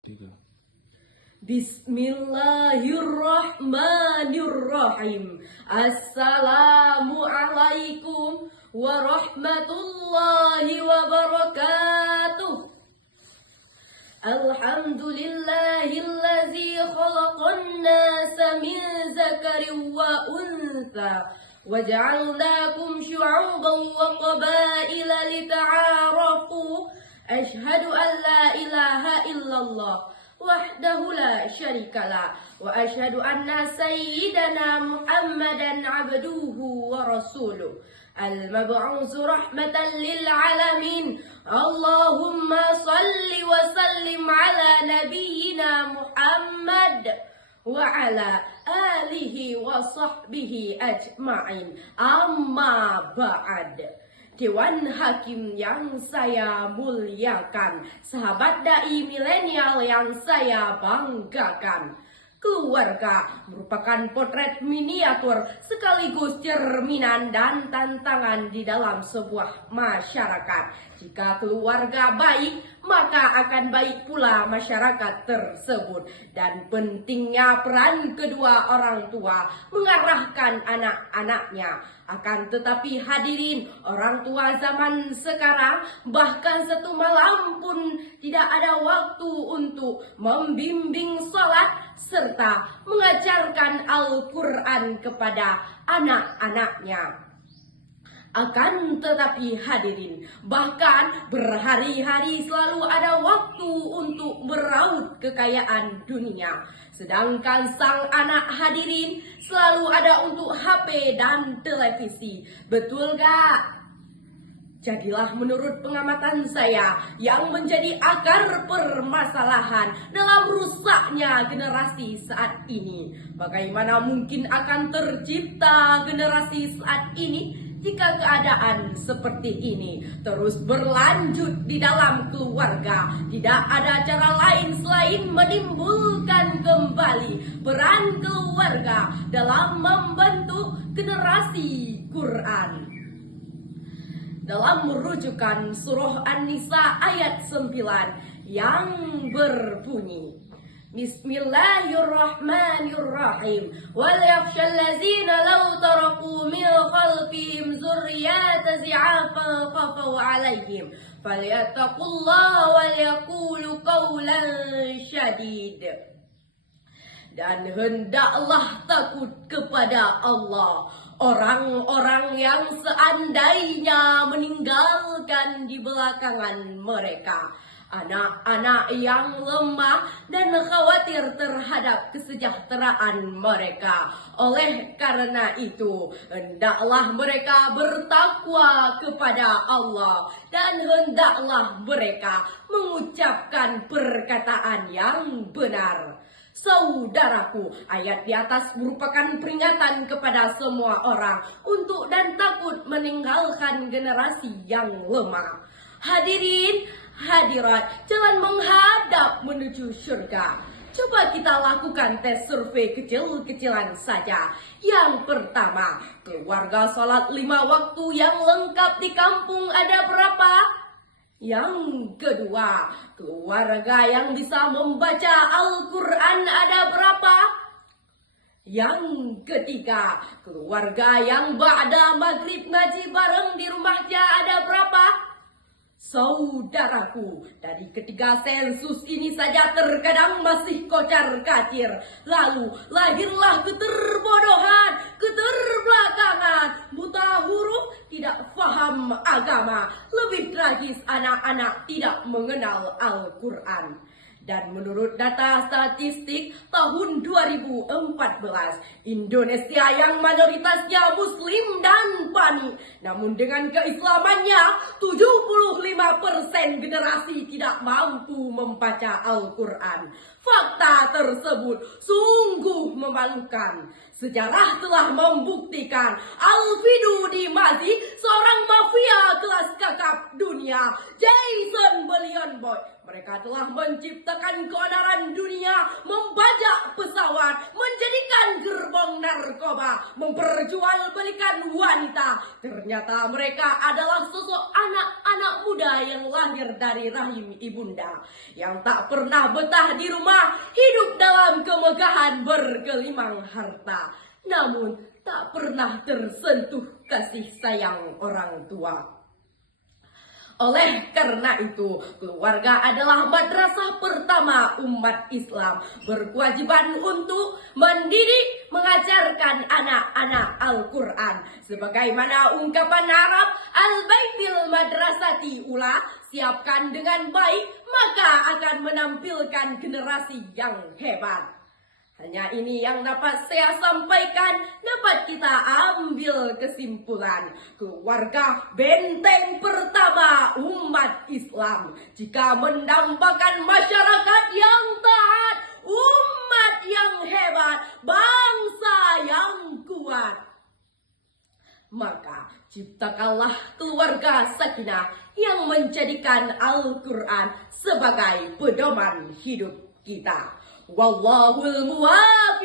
Tiga. Bismillahirrahmanirrahim. Assalamualaikum warahmatullahi wabarakatuh. Alhamdulillahillazi khalaqan nasa min zakarin wa untha waja'alnakum syu'uban wa qabaila lita'arafu. Ashhadu an la ilaha illallah wahdahu la syarikalah wa asyhadu anna sayyidana Muhammadan abduhu wa rasuluh al-mab'uts rahmatan lil alamin. Allahumma salli wa sallim ala nabiyyina Muhammad wa ala alihi wa sahbihi ajma'in. Amma ba'd. Dewan Hakim yang saya muliakan, sahabat dai milenial yang saya banggakan. Keluarga merupakan potret miniatur sekaligus cerminan dan tantangan di dalam sebuah masyarakat. Jika keluarga baik, maka akan baik pula masyarakat tersebut. Dan pentingnya peran kedua orang tua mengarahkan anak-anaknya. Akan tetapi hadirin, orang tua zaman sekarang bahkan satu malam pun tidak ada waktu untuk membimbing sholat serta mengajarkan Al-Quran kepada anak-anaknya. Akan tetapi hadirin, bahkan berhari-hari selalu ada waktu untuk meraup kekayaan dunia. Sedangkan sang anak hadirin selalu ada untuk HP dan televisi. Betul gak? Jadilah menurut pengamatan saya yang menjadi akar permasalahan dalam rusaknya generasi saat ini. Bagaimana mungkin akan tercipta generasi saat ini jika keadaan seperti ini terus berlanjut di dalam keluarga? Tidak ada cara lain selain menimbulkan kembali peran keluarga dalam membentuk generasi Quran. Dalam merujukan surah An-Nisa ayat 9 yang berbunyi, Bismillahirrahmanirrahim. Wal yakhshal ladzina law taraku min khalfihim dzurriyyatan dhi'afan khafu 'alaihim falyattaqullaha wal yaqulu qawlan syadid. Dan hendaklah takut kepada Allah orang-orang yang seandainya meninggalkan di belakangan mereka anak-anak yang lemah dan khawatir terhadap kesejahteraan mereka. Oleh karena itu, hendaklah mereka bertakwa kepada Allah dan hendaklah mereka mengucapkan perkataan yang benar. Saudaraku, ayat di atas merupakan peringatan kepada semua orang untuk dan takut meninggalkan generasi yang lemah. Hadirin, hadirat, jalan menghadap menuju surga. Coba kita lakukan tes survei kecil-kecilan saja. Yang pertama, keluarga sholat 5 waktu yang lengkap di kampung ada berapa? Yang kedua, keluarga yang bisa membaca Al-Quran ada berapa? Yang ketiga, keluarga yang ba'da maghrib ngaji bareng di rumahnya ada berapa? Saudaraku, dari ketiga sensus ini saja terkadang masih kocar-kacir. Lalu lahirlah keterbodohan, keterbelakangan, buta huruf, tidak faham agama. Lebih tragis, anak-anak tidak mengenal Al-Quran. Dan menurut data statistik tahun 2014, Indonesia yang mayoritasnya Muslim dan Bani, namun dengan keislamannya 75% generasi tidak mampu membaca Al-Quran. Fakta tersebut sungguh memalukan. Sejarah telah membuktikan Alvido Dimazi, seorang mafia kelas kakap dunia, Jason Belion Boy, mereka telah menciptakan keonaran dunia, membajak pesawat, menjadikan gerbong narkoba, memperjualbelikan wanita. Ternyata mereka adalah sosok anak-anak muda yang lahir dari rahim ibunda, yang tak pernah betah di rumah, hidup dalam kemegahan bergelimang harta, namun tak pernah tersentuh kasih sayang orang tua. Oleh karena itu, keluarga adalah madrasah pertama umat Islam, berkewajiban untuk mendidik, mengajarkan anak-anak Al-Quran. Sebagaimana ungkapan Arab, al-baitil madrasati ula, siapkan dengan baik, maka akan menampilkan generasi yang hebat. Hanya ini yang dapat saya sampaikan, dapat kita ambil kesimpulan. Keluarga benteng pertama umat Islam. Jika mendambakan masyarakat yang taat, umat yang hebat, bangsa yang kuat, maka ciptakanlah keluarga sakinah yang menjadikan Al-Quran sebagai pedoman hidup kita. Wallahul muwaffiq.